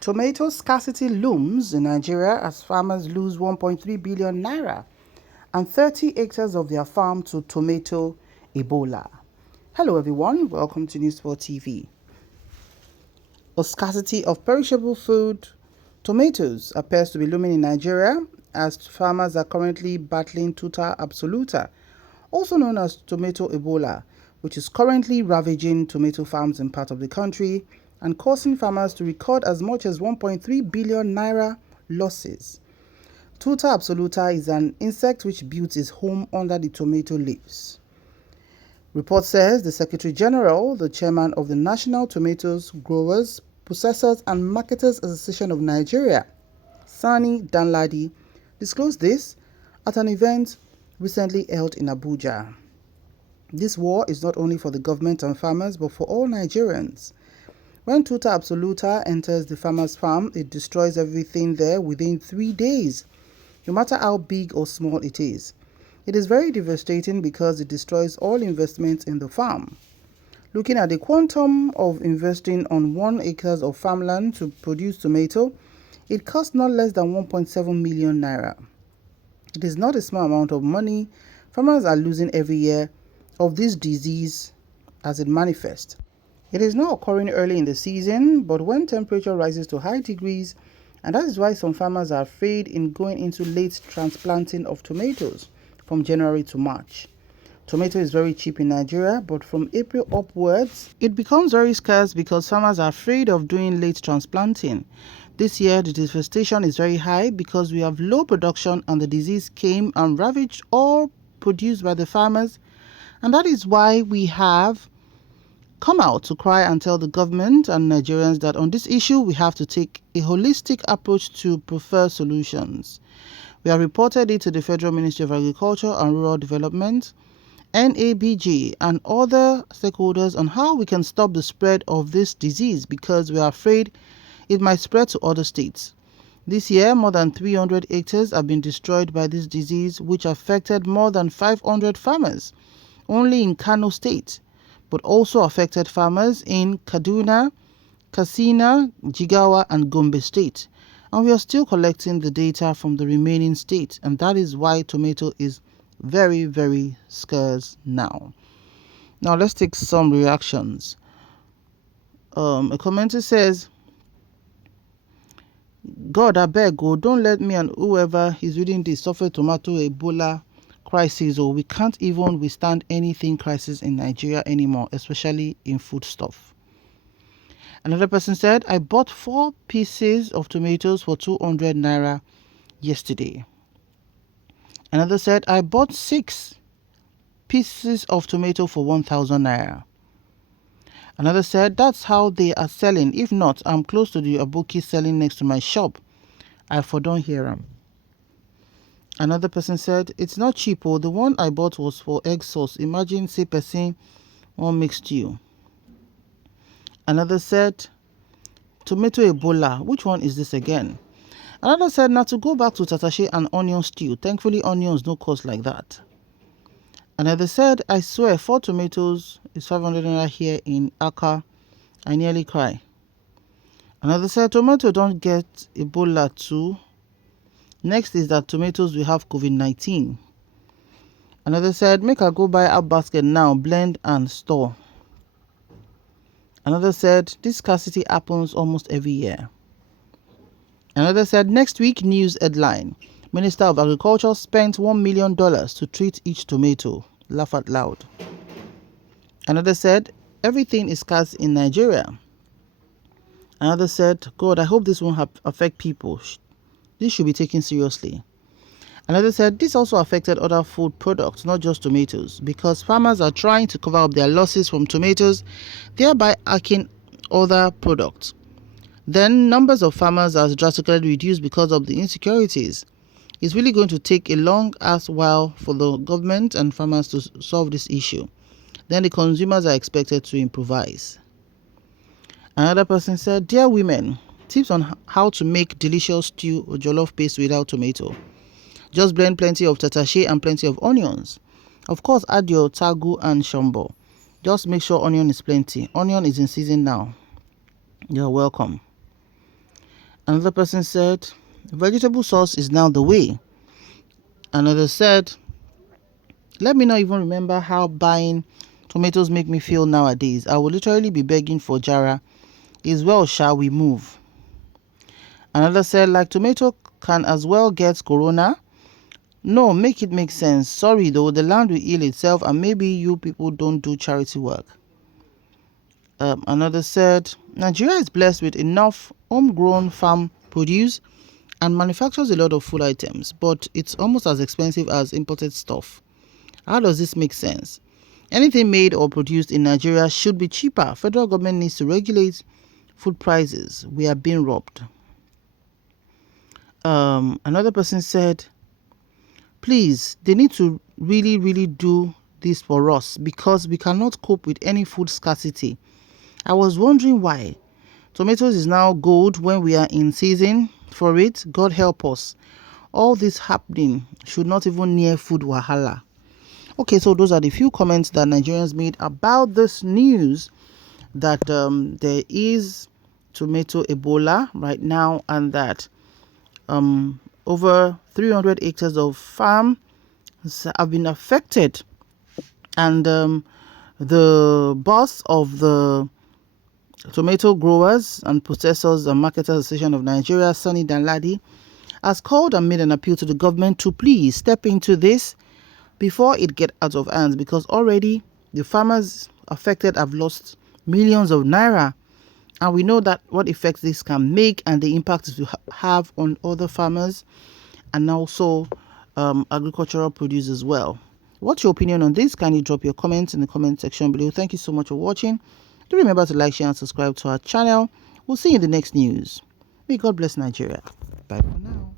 Tomato scarcity looms in Nigeria as farmers lose 1.3 billion naira and 30 hectares of their farm to tomato Ebola. Hello everyone, welcome to News 4 TV. A scarcity of perishable food, tomatoes, appears to be looming in Nigeria as farmers are currently battling tuta absoluta, also known as tomato Ebola, which is currently ravaging tomato farms in part of the country and causing farmers to record as much as 1.3 billion naira losses. Tuta absoluta is an insect which builds its home under the tomato leaves. Report says the Secretary General, the chairman of the National Tomatoes Growers, Processors and Marketers Association of Nigeria, Sani Danladi, disclosed this at an event recently held in Abuja. This war is not only for the government and farmers but for all Nigerians. When tuta absoluta enters the farmer's farm, it destroys everything there within 3 days, no matter how big or small it is. It is very devastating because it destroys all investments in the farm. Looking at the quantum of investing on 1 acre of farmland to produce tomato, it costs not less than 1.7 million naira. It is not a small amount of money farmers are losing every year of this disease as it manifests. It is not occurring early in the season, but when temperature rises to high degrees, and that is why some farmers are afraid in going into late transplanting of tomatoes from January to March. Tomato is very cheap in Nigeria, but from April upwards, it becomes very scarce because farmers are afraid of doing late transplanting. This year, the devastation is very high because we have low production and the disease came and ravaged all produced by the farmers, and that is why we have come out to cry and tell the government and Nigerians that on this issue we have to take a holistic approach to prefer solutions. We have reported it to the Federal Ministry of Agriculture and Rural Development, NABG, and other stakeholders on how we can stop the spread of this disease because we are afraid it might spread to other states. This year, more than 300 hectares have been destroyed by this disease, which affected more than 500 farmers only in Kano State, but also affected farmers in Kaduna, Katsina, Jigawa, and Gombe State. And we are still collecting the data from the remaining states, and that is why tomato is very, very scarce now. Now let's take some reactions. A commenter says, God, I beg, oh, don't let me and whoever is reading this suffer tomato Ebola crisis, or we can't even withstand anything crisis in Nigeria anymore, especially in foodstuff. Another person said, I bought 4 pieces of tomatoes for 200 naira yesterday. Another said, I bought 6 pieces of tomato for 1,000 naira. Another said, that's how they are selling. If not, I'm close to the aboki selling next to my shop. I for don't hear them. Another person said, it's not cheap. Oh, the one I bought was for egg sauce. Imagine, say, person won't mix stew. Another said, tomato Ebola. Which one is this again? Another said, now to go back to tatashe and onion stew. Thankfully, onions no cost like that. Another said, I swear, 4 tomatoes is 500 naira here in Aka. I nearly cry. Another said, tomato don't get Ebola too. Next is that tomatoes will have COVID-19. Another said, make her go buy a basket now, blend and store. Another said, this scarcity happens almost every year. Another said, next week news headline, Minister of Agriculture spent $1 million to treat each tomato. Laugh out loud. Another said, everything is scarce in Nigeria. Another said, God, I hope this won't affect people. This should be taken seriously. Another said, this also affected other food products, not just tomatoes, because farmers are trying to cover up their losses from tomatoes, thereby hacking other products. Then numbers of farmers are drastically reduced because of the insecurities. It's really going to take a long ass while for the government and farmers to solve this issue. Then the consumers are expected to improvise. Another person said, dear women, tips on how to make delicious stew or jollof paste without tomato. Just blend plenty of tatashe and plenty of onions. Of course, add your tagu and shombo. Just make sure onion is plenty. Onion is in season now. You're welcome. Another person said, vegetable sauce is now the way. Another said, let me not even remember how buying tomatoes make me feel nowadays. I will literally be begging for jara. Is well, shall we move? Another said, like tomato can as well get corona. No, make it make sense. Sorry though, the land will heal itself and maybe you people don't do charity work. Another said, Nigeria is blessed with enough homegrown farm produce and manufactures a lot of food items, but it's almost as expensive as imported stuff. How does this make sense? Anything made or produced in Nigeria should be cheaper. Federal government needs to regulate food prices. We are being robbed. Another person said, please, they need to really do this for us because we cannot cope with any food scarcity. I was wondering why. Tomatoes is now gold when we are in season for it. God help us. All this happening should not even near food wahala. Okay, so those are the few comments that Nigerians made about this news that there is tomato Ebola right now, and that over 300 hectares of farm have been affected, and the boss of the Tomato Growers and Processors and Marketers Association of Nigeria, Sunny Danladi, has called and made an appeal to the government to please step into this before it gets out of hands, because already the farmers affected have lost millions of naira, and we know that what effects this can make and the impact it will have on other farmers and also agricultural produce as well. What's your opinion on this? Kindly drop your comments in the comment section below. Thank you so much for watching. Do remember to like, share and subscribe to our channel. We'll see you in the next news. May God bless Nigeria. Bye for now.